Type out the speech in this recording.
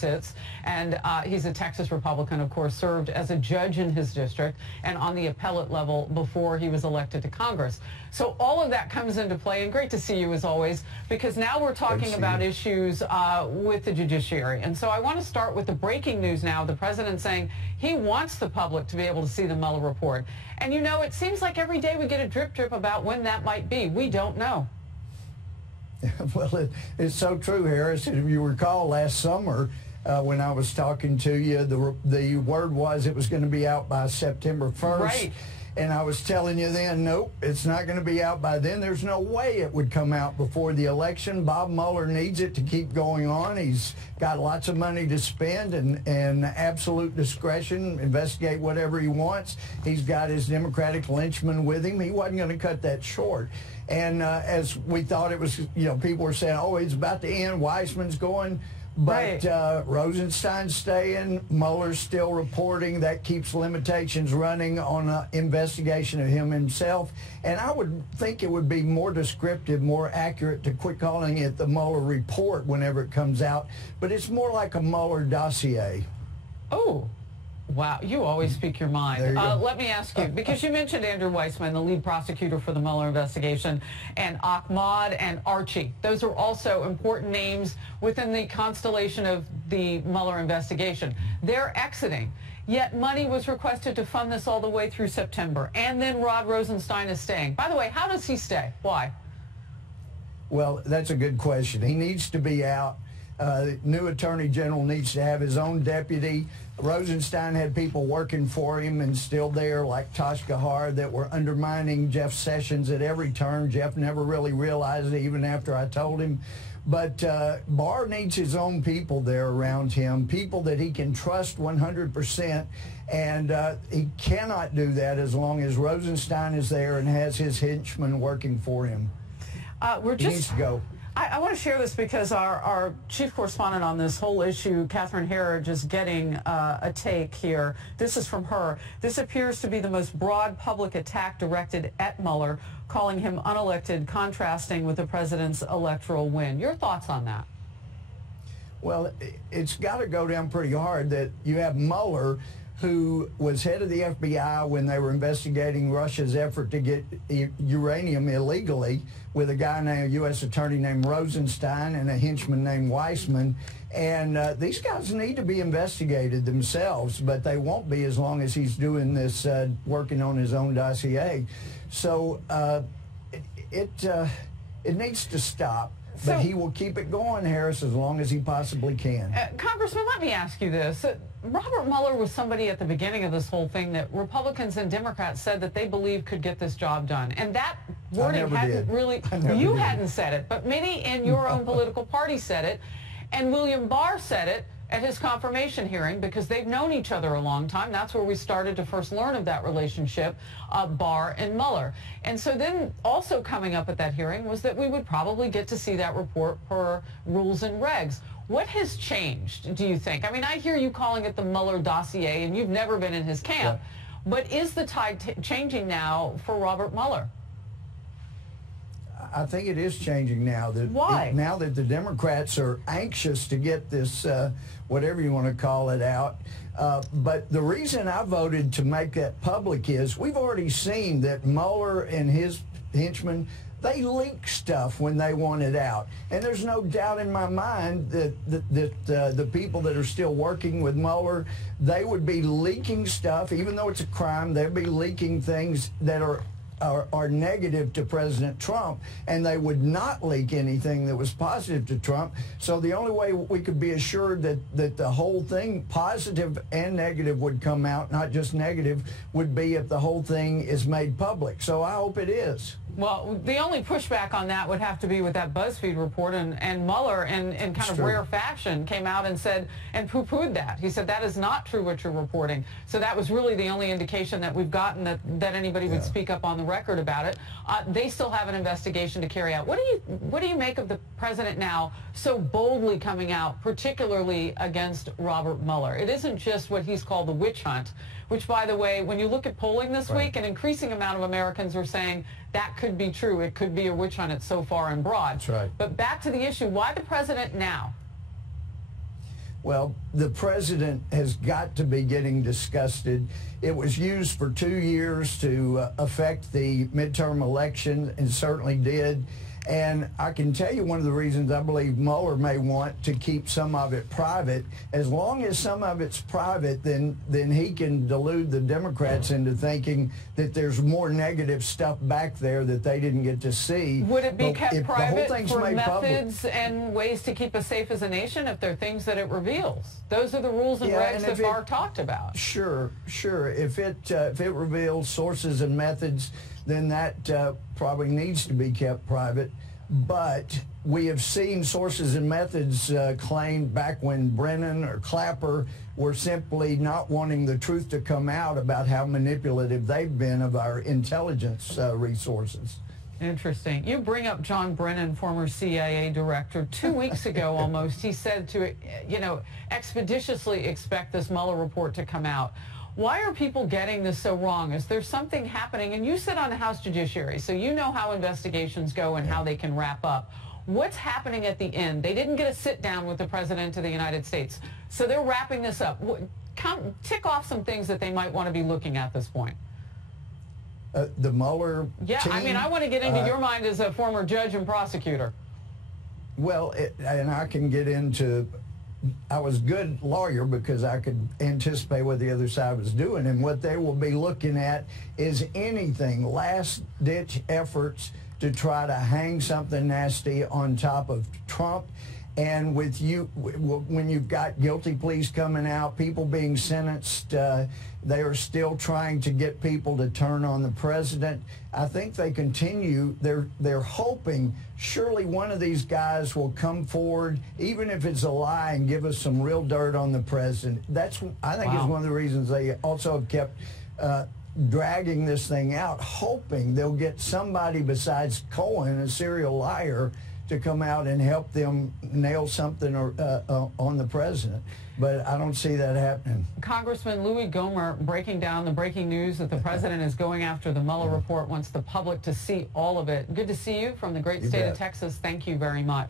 sits, and he's a Texas Republican, of course, served as a judge in his district and on the appellate level before he was elected to Congress. So all of that comes into play, and great to see you as always, because now we're talking about issues with the judiciary. And so I want to start with the breaking news now, the president saying he wants the public to be able to see the Mueller report. And you know, it seems like every day we get a drip about when that might be. We don't know. Well, it's so true, Harris. If you recall last summer, when I was talking to you, the word was it was going to be out by September 1st. Right. And I was telling you then, nope, it's not going to be out by then. There's no way it would come out before the election. Bob Mueller needs it to keep going on. He's got lots of money to spend and absolute discretion, investigate whatever he wants. He's got his Democratic lynchmen with him. He wasn't going to cut that short. And as we thought it was, you know, people were saying, oh, it's about to end, Weissman's going. But Rosenstein's staying, Mueller's still reporting. That keeps limitations running on an investigation of him himself. And I would think it would be more descriptive, more accurate to quit calling it the Mueller Report whenever it comes out. But it's more like a Mueller dossier. Oh. Wow, you always speak your mind. Let me ask you, because you mentioned Andrew Weissman, the lead prosecutor for the Mueller investigation, and Ahmad and Archie. Those are also important names within the constellation of the Mueller investigation. They're exiting, yet money was requested to fund this all the way through September. And then Rod Rosenstein is staying. By the way, how does he stay? Why? Well, that's a good question. He needs to be out. New Attorney General needs to have his own deputy. Rosenstein had people working for him and still there, like Tosh Gahar, that were undermining Jeff Sessions at every turn. Jeff never really realized it, even after I told him. But Barr needs his own people there around him, people that he can trust 100%, and he cannot do that as long as Rosenstein is there and has his henchmen working for him. He needs to go. I want to share this because our chief correspondent on this whole issue, Catherine Herridge, is getting a take here. This is from her. This appears to be the most broad public attack directed at Mueller, calling him unelected, contrasting with the president's electoral win. Your thoughts on that? Well, it's got to go down pretty hard that you have Mueller, who was head of the FBI when they were investigating Russia's effort to get uranium illegally, with a guy named U.S. Attorney named Rosenstein and a henchman named Weissman. And these guys need to be investigated themselves, but they won't be as long as he's doing this, working on his own dossier. So it needs to stop. But he will keep it going, Harris, as long as he possibly can. Congressman, let me ask you this. Robert Mueller was somebody at the beginning of this whole thing that Republicans and Democrats said that they believed could get this job done. And that wording hadn't really, you hadn't said it, but many in your own political party said it. And William Barr said it at his confirmation hearing, because they've known each other a long time. That's where we started to first learn of that relationship, Barr and Mueller. And so then also coming up at that hearing was that we would probably get to see that report per rules and regs. What has changed, do you think? I mean, I hear you calling it the Mueller dossier, and you've never been in his camp. Yeah. But is the tide changing now for Robert Mueller? I think it is changing now. Why? Now that the Democrats are anxious to get this, whatever you want to call it, out. But the reason I voted to make that public is we've already seen that Mueller and his henchmen, they leak stuff when they want it out. And there's no doubt in my mind that the people that are still working with Mueller, they would be leaking stuff, even though it's a crime, they'd be leaking things that are negative to President Trump, and they would not leak anything that was positive to Trump. So the only way we could be assured that the whole thing, positive and negative, would come out, not just negative, would be if the whole thing is made public. So I hope it is. Well, the only pushback on that would have to be with that BuzzFeed report, and Mueller, in kind of rare fashion, came out and said, and poo-pooed that. He said, that is not true what you're reporting. So that was really the only indication that we've gotten that anybody would speak up on the record about it. They still have an investigation to carry out. What do you make of the president now so boldly coming out, particularly against Robert Mueller? It isn't just what he's called the witch hunt, which, by the way, when you look at polling this week, an increasing amount of Americans are saying that could be true. It could be a witch hunt. It's so far and broad. That's right. But back to the issue, why the president now? Well, the president has got to be getting disgusted. It was used for 2 years to affect the midterm election, and certainly did. And I can tell you one of the reasons I believe Mueller may want to keep some of it private. As long as some of it's private, then he can delude the Democrats into thinking that there's more negative stuff back there that they didn't get to see. Would it be kept private for methods and ways to keep us safe as a nation if there are things that it reveals? Those are the rules and regs that Barr talked about. Sure. If it reveals sources and methods, then that probably needs to be kept private. But we have seen sources and methods claimed back when Brennan or Clapper were simply not wanting the truth to come out about how manipulative they've been of our intelligence resources. Interesting. You bring up John Brennan, former CIA director. 2 weeks ago almost, he said to, expeditiously expect this Mueller report to come out. Why are people getting this so wrong? Is there something happening? And you sit on the House Judiciary, so you know how investigations go and how they can wrap up. What's happening at the end? They didn't get a sit down with the President of the United States, so they're wrapping this up. Tick off some things that they might want to be looking at this point. The Mueller team? I mean, I want to get into your mind as a former judge and prosecutor. Well, and I can get into... I was a good lawyer because I could anticipate what the other side was doing, and what they will be looking at is anything, last-ditch efforts to try to hang something nasty on top of Trump. And with when you've got guilty pleas coming out, people being sentenced, they are still trying to get people to turn on the president. I think they continue. They're hoping surely one of these guys will come forward, even if it's a lie, and give us some real dirt on the president. That's, I think, is one of the reasons they also have kept dragging this thing out, hoping they'll get somebody besides Cohen, a serial liar, to come out and help them nail something on the president. But I don't see that happening. Congressman Louie Gohmert breaking down the breaking news that the president is going after the Mueller report, wants the public to see all of it. Good to see you from the great state of Texas. Thank you very much.